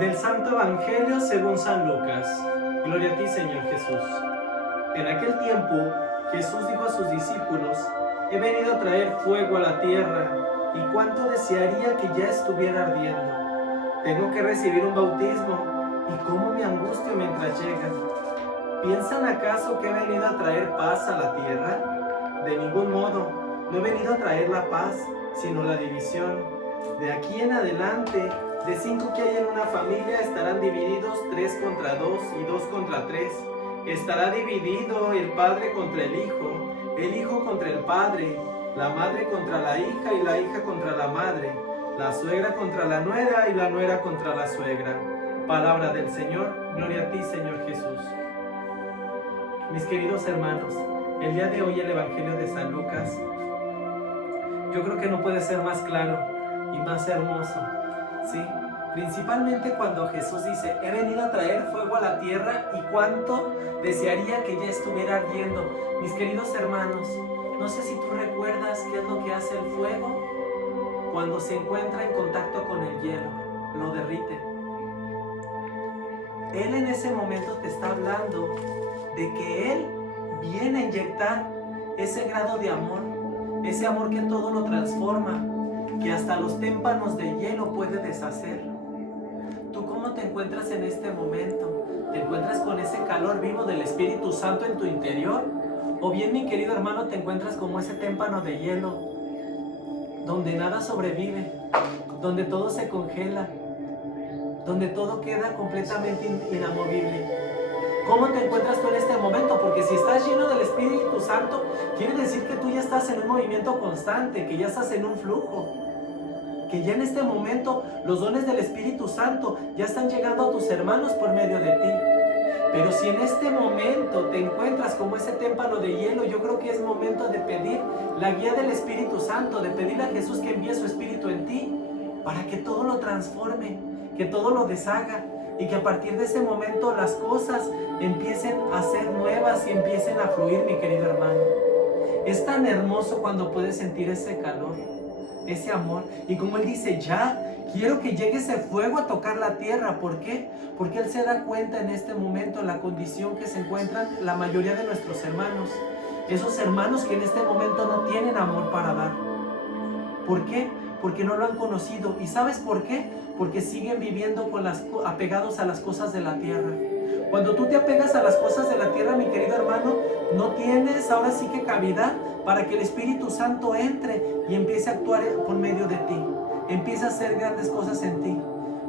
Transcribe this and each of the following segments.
Del Santo Evangelio según San Lucas. Gloria a ti, Señor Jesús. En aquel tiempo, Jesús dijo a sus discípulos: he venido a traer fuego a la tierra, y cuánto desearía que ya estuviera ardiendo. Tengo que recibir un bautismo, y cómo me angustio mientras llega. ¿Piensan acaso que he venido a traer paz a la tierra? De ningún modo, no he venido a traer la paz, sino la división. De aquí en adelante, de 5 que hay en una familia, estarán divididos 3 contra 2 y 2 contra 3. Estará dividido el padre contra el hijo contra el padre, la madre contra la hija y la hija contra la madre, la suegra contra la nuera y la nuera contra la suegra. Palabra del Señor. Gloria a ti, Señor Jesús. Mis queridos hermanos, el día de hoy el Evangelio de San Lucas, yo creo que no puede ser más claro y más hermoso, ¿sí? Principalmente cuando Jesús dice: he venido a traer fuego a la tierra, y cuánto desearía que ya estuviera ardiendo. Mis queridos hermanos, no sé si tú recuerdas qué es lo que hace el fuego cuando se encuentra en contacto con el hielo, lo derrite. Él en ese momento te está hablando de que Él viene a inyectar ese grado de amor, ese amor que todo lo transforma, que hasta los témpanos de hielo puede deshacer. ¿Tú cómo te encuentras en este momento? ¿Te encuentras con ese calor vivo del Espíritu Santo en tu interior? ¿O bien, mi querido hermano, te encuentras como ese témpano de hielo, donde nada sobrevive, donde todo se congela, donde todo queda completamente inamovible? ¿Cómo te encuentras tú en este momento? Porque si estás lleno del Espíritu Santo, quiere decir que tú ya estás en un movimiento constante, que ya estás en un flujo, que ya en este momento los dones del Espíritu Santo ya están llegando a tus hermanos por medio de ti. Pero si en este momento te encuentras como ese témpano de hielo, yo creo que es momento de pedir la guía del Espíritu Santo, de pedirle a Jesús que envíe su Espíritu en ti, para que todo lo transforme, que todo lo deshaga, y que a partir de ese momento las cosas empiecen a ser nuevas y empiecen a fluir, mi querido hermano. Es tan hermoso cuando puedes sentir ese calor, ese amor. Y como Él dice: ya quiero que llegue ese fuego a tocar la tierra. ¿Por qué? Porque Él se da cuenta en este momento en la condición que se encuentran la mayoría de nuestros hermanos. Esos hermanos que en este momento no tienen amor para dar. ¿Por qué? Porque no lo han conocido. ¿Y sabes por qué? Porque siguen viviendo apegados a las cosas de la tierra. Cuando tú te apegas a las cosas de la tierra, mi querido hermano, no tienes ahora sí que cavidad para que el Espíritu Santo entre y empiece a actuar por medio de ti, empiece a hacer grandes cosas en ti.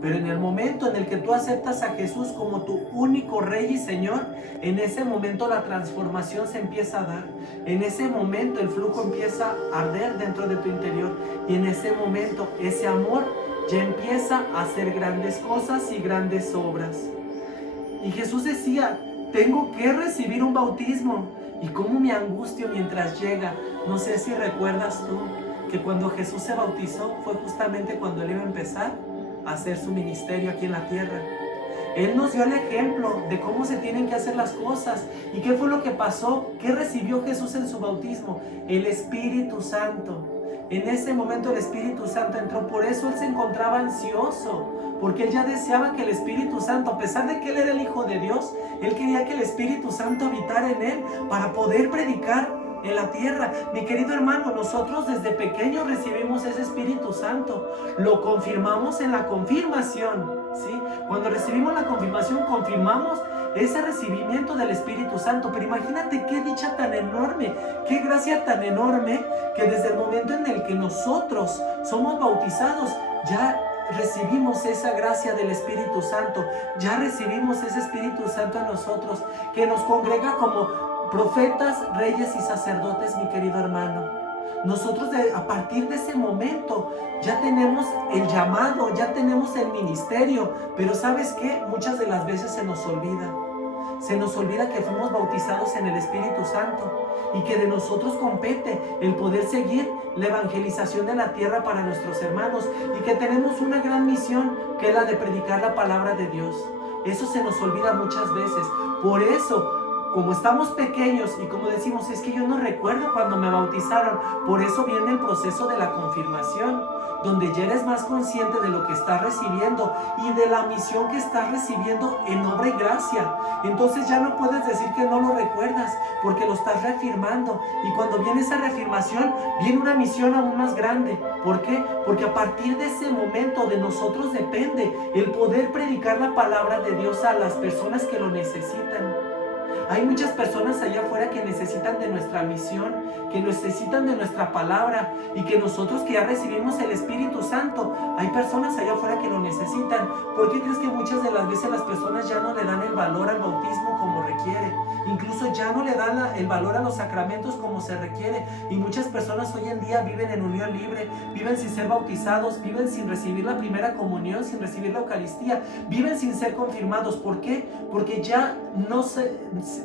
Pero en el momento en el que tú aceptas a Jesús como tu único Rey y Señor, en ese momento la transformación se empieza a dar. En ese momento el flujo empieza a arder dentro de tu interior, y en ese momento ese amor ya empieza a hacer grandes cosas y grandes obras. Y Jesús decía: tengo que recibir un bautismo, y cómo me angustio mientras llega. No sé si recuerdas tú que cuando Jesús se bautizó fue justamente cuando Él iba a empezar a hacer su ministerio aquí en la tierra. Él nos dio el ejemplo de cómo se tienen que hacer las cosas. ¿Y qué fue lo que pasó? ¿Qué recibió Jesús en su bautismo? El Espíritu Santo. En ese momento el Espíritu Santo entró. Por eso Él se encontraba ansioso, porque Él ya deseaba que el Espíritu Santo, a pesar de que Él era el Hijo de Dios, Él quería que el Espíritu Santo habitara en Él para poder predicar en la tierra. Mi querido hermano, nosotros desde pequeños recibimos ese Espíritu Santo. Lo confirmamos en la confirmación, ¿sí? Cuando recibimos la confirmación, confirmamos ese recibimiento del Espíritu Santo. Pero imagínate qué dicha tan enorme, qué gracia tan enorme, que desde el momento en el que nosotros somos bautizados, ya recibimos esa gracia del Espíritu Santo, ya recibimos ese Espíritu Santo en nosotros, que nos congrega como profetas, reyes y sacerdotes, mi querido hermano. Nosotros a partir de ese momento ya tenemos el llamado, ya tenemos el ministerio. Pero ¿sabes qué? Muchas de las veces se nos olvida. Se nos olvida que fuimos bautizados en el Espíritu Santo y que de nosotros compete el poder seguir la evangelización de la tierra para nuestros hermanos, y que tenemos una gran misión, que es la de predicar la palabra de Dios. Eso se nos olvida muchas veces. Por eso, como estamos pequeños y como decimos: es que yo no recuerdo cuando me bautizaron, por eso viene el proceso de la confirmación. donde ya eres más consciente de lo que estás recibiendo y de la misión que estás recibiendo en obra y gracia. Entonces ya no puedes decir que no lo recuerdas, porque lo estás reafirmando. Y cuando viene esa reafirmación, viene una misión aún más grande. ¿Por qué? Porque a partir de ese momento de nosotros depende el poder predicar la palabra de Dios a las personas que lo necesitan. Hay muchas personas allá afuera que necesitan de nuestra misión, que necesitan de nuestra palabra, y que nosotros que ya recibimos el Espíritu Santo, hay personas allá afuera que lo necesitan. ¿Por qué crees que muchas de las veces las personas ya no le dan el valor al bautismo como requiere? Incluso ya no le dan el valor a los sacramentos como se requiere, y muchas personas hoy en día viven en unión libre, viven sin ser bautizados, viven sin recibir la primera comunión, sin recibir la Eucaristía, viven sin ser confirmados. ¿Por qué? Porque ya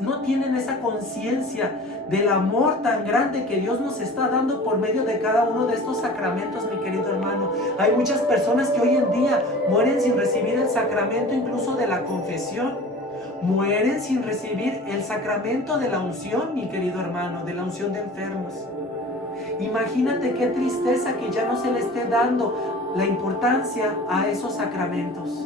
no tienen esa conciencia del amor tan grande que Dios nos está dando por medio de cada uno de estos sacramentos, mi querido hermano. Hay muchas personas que hoy en día mueren sin recibir el sacramento incluso de la confesión. Mueren sin recibir el sacramento de la unción, mi querido hermano, de la unción de enfermos. Imagínate qué tristeza que ya no se le esté dando la importancia a esos sacramentos,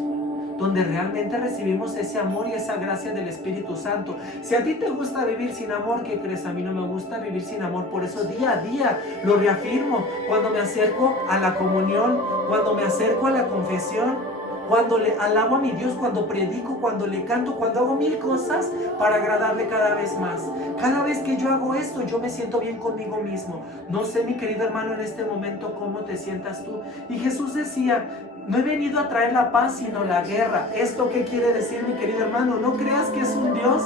donde realmente recibimos ese amor y esa gracia del Espíritu Santo. Si a ti te gusta vivir sin amor, ¿qué crees? A mí no me gusta vivir sin amor. Por eso día a día lo reafirmo. Cuando me acerco a la comunión, cuando me acerco a la confesión, cuando le alabo a mi Dios, cuando predico, cuando le canto, cuando hago mil cosas para agradarle cada vez más. Cada vez que yo hago esto, yo me siento bien conmigo mismo. No sé, mi querido hermano, en este momento cómo te sientas tú. Y Jesús decía: no he venido a traer la paz, sino la guerra. ¿Esto qué quiere decir, mi querido hermano? No creas que es un Dios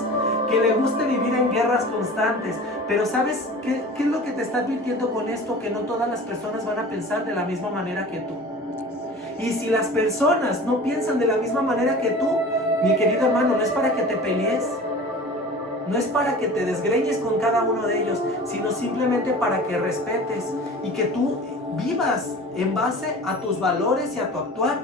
que le guste vivir en guerras constantes. Pero ¿sabes qué es lo que te está advirtiendo con esto? Que no todas las personas van a pensar de la misma manera que tú. Y si las personas no piensan de la misma manera que tú, mi querido hermano, no es para que te pelees, no es para que te desgreñes con cada uno de ellos, sino simplemente para que respetes y que tú vivas en base a tus valores y a tu actuar.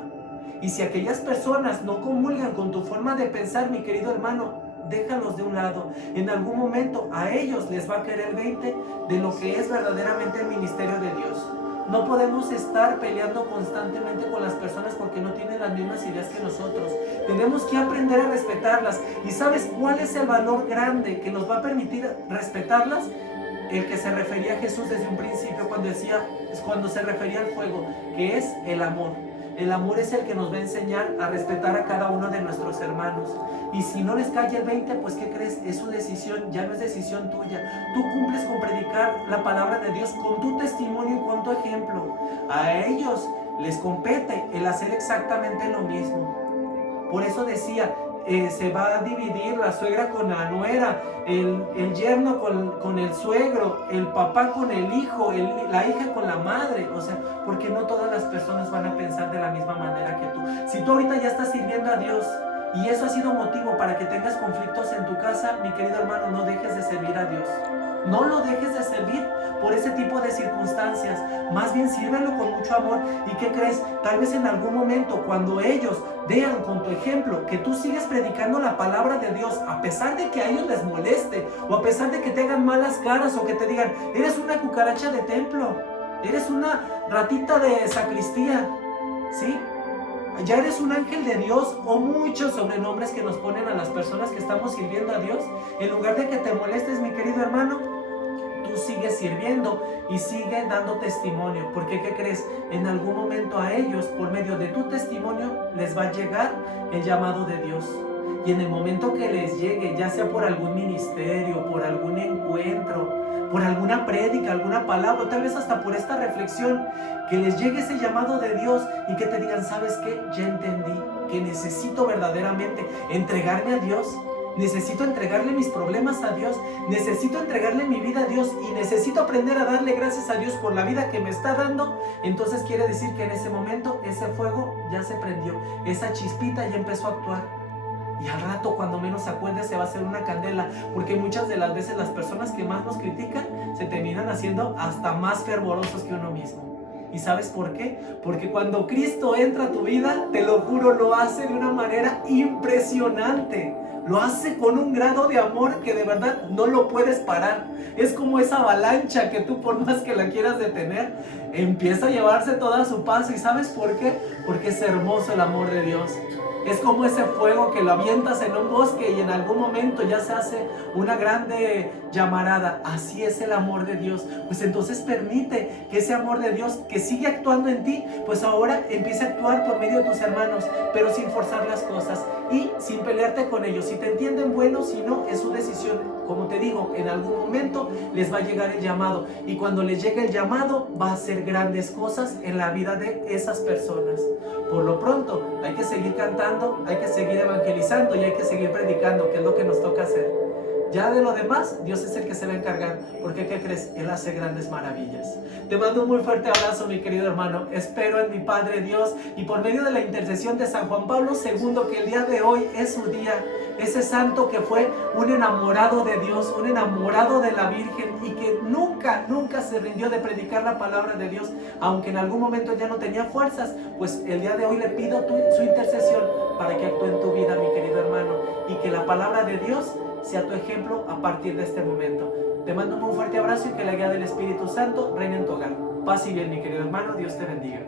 Y si aquellas personas no comulgan con tu forma de pensar, mi querido hermano, déjalos de un lado. En algún momento a ellos les va a caer el 20 de lo que es verdaderamente el ministerio de Dios. No podemos estar peleando constantemente con las personas porque no tienen las mismas ideas que nosotros. Tenemos que aprender a respetarlas. ¿Y sabes cuál es el valor grande que nos va a permitir respetarlas? El que se refería a Jesús desde un principio cuando se refería al fuego, que es el amor. El amor es el que nos va a enseñar a respetar a cada uno de nuestros hermanos. Y si no les cae el 20, pues ¿qué crees? Es su decisión, ya no es decisión tuya. Tú cumples con predicar la palabra de Dios con tu testimonio y con tu ejemplo. A ellos les compete el hacer exactamente lo mismo. Por eso decía, se va a dividir la suegra con la nuera, el yerno con el suegro, el papá con el hijo, la hija con la madre. O sea, porque no todas las personas van a pensar de la misma manera que tú. Si tú ahorita ya estás sirviendo a Dios y eso ha sido motivo para que tengas conflictos en tu casa, mi querido hermano, no dejes de servir a Dios. No lo dejes de servir por ese tipo de circunstancias. Más bien sírvelo con mucho amor. ¿Y qué crees? Tal vez en algún momento, cuando ellos vean con tu ejemplo que tú sigues predicando la palabra de Dios, a pesar de que a ellos les moleste, o a pesar de que te hagan malas caras, o que te digan: eres una cucaracha de templo, eres una ratita de sacristía, ¿sí? Ya eres un ángel de Dios, o muchos sobrenombres que nos ponen a las personas que estamos sirviendo a Dios. En lugar de que te molestes, mi querido hermano, tú sigues sirviendo y sigue dando testimonio. Porque ¿qué crees? En algún momento a ellos, por medio de tu testimonio, les va a llegar el llamado de Dios. Y en el momento que les llegue, ya sea por algún ministerio, por algún encuentro, por alguna prédica, alguna palabra, o tal vez hasta por esta reflexión, que les llegue ese llamado de Dios y que te digan: ¿sabes qué? Ya entendí que necesito verdaderamente entregarme a Dios. Necesito entregarle mis problemas a Dios, necesito entregarle mi vida a Dios y necesito aprender a darle gracias a Dios por la vida que me está dando. Entonces quiere decir que en ese momento ese fuego ya se prendió, esa chispita ya empezó a actuar. Y al rato, cuando menos se acuerde, se va a hacer una candela, porque muchas de las veces las personas que más nos critican se terminan haciendo hasta más fervorosos que uno mismo. ¿Y sabes por qué? Porque cuando Cristo entra a tu vida, te lo juro, lo hace de una manera impresionante. lo hace con un grado de amor que de verdad no lo puedes parar. Es como esa avalancha que tú, por más que la quieras detener, empieza a llevarse toda su paso. ¿Y sabes por qué? Porque es hermoso el amor de Dios. Es como ese fuego que lo avientas en un bosque y en algún momento ya se hace una grande llamarada. Así es el amor de Dios. Pues entonces permite que ese amor de Dios que sigue actuando en ti, pues ahora empiece a actuar por medio de tus hermanos, pero sin forzar las cosas y sin pelearte con ellos. Si te entienden, bueno, si no, es su decisión. Como te digo, en algún momento les va a llegar el llamado, y cuando les llegue el llamado va a hacer grandes cosas en la vida de esas personas. Por lo pronto hay que seguir cantando, hay que seguir evangelizando y hay que seguir predicando, que es lo que nos toca hacer. Ya de lo demás, Dios es el que se va a encargar, porque ¿qué crees? Él hace grandes maravillas. Te mando un muy fuerte abrazo, mi querido hermano. Espero en mi Padre Dios y por medio de la intercesión de San Juan Pablo II, que el día de hoy es su día. Ese santo que fue un enamorado de Dios, un enamorado de la Virgen, y que nunca se rindió de predicar la palabra de Dios, aunque en algún momento ya no tenía fuerzas. Pues el día de hoy le pido su intercesión para que actúe en tu vida, mi querido hermano, y que la palabra de Dios sea tu ejemplo a partir de este momento. Te mando un fuerte abrazo y que la guía del Espíritu Santo reine en tu hogar. Paz y bien, mi querido hermano. Dios te bendiga.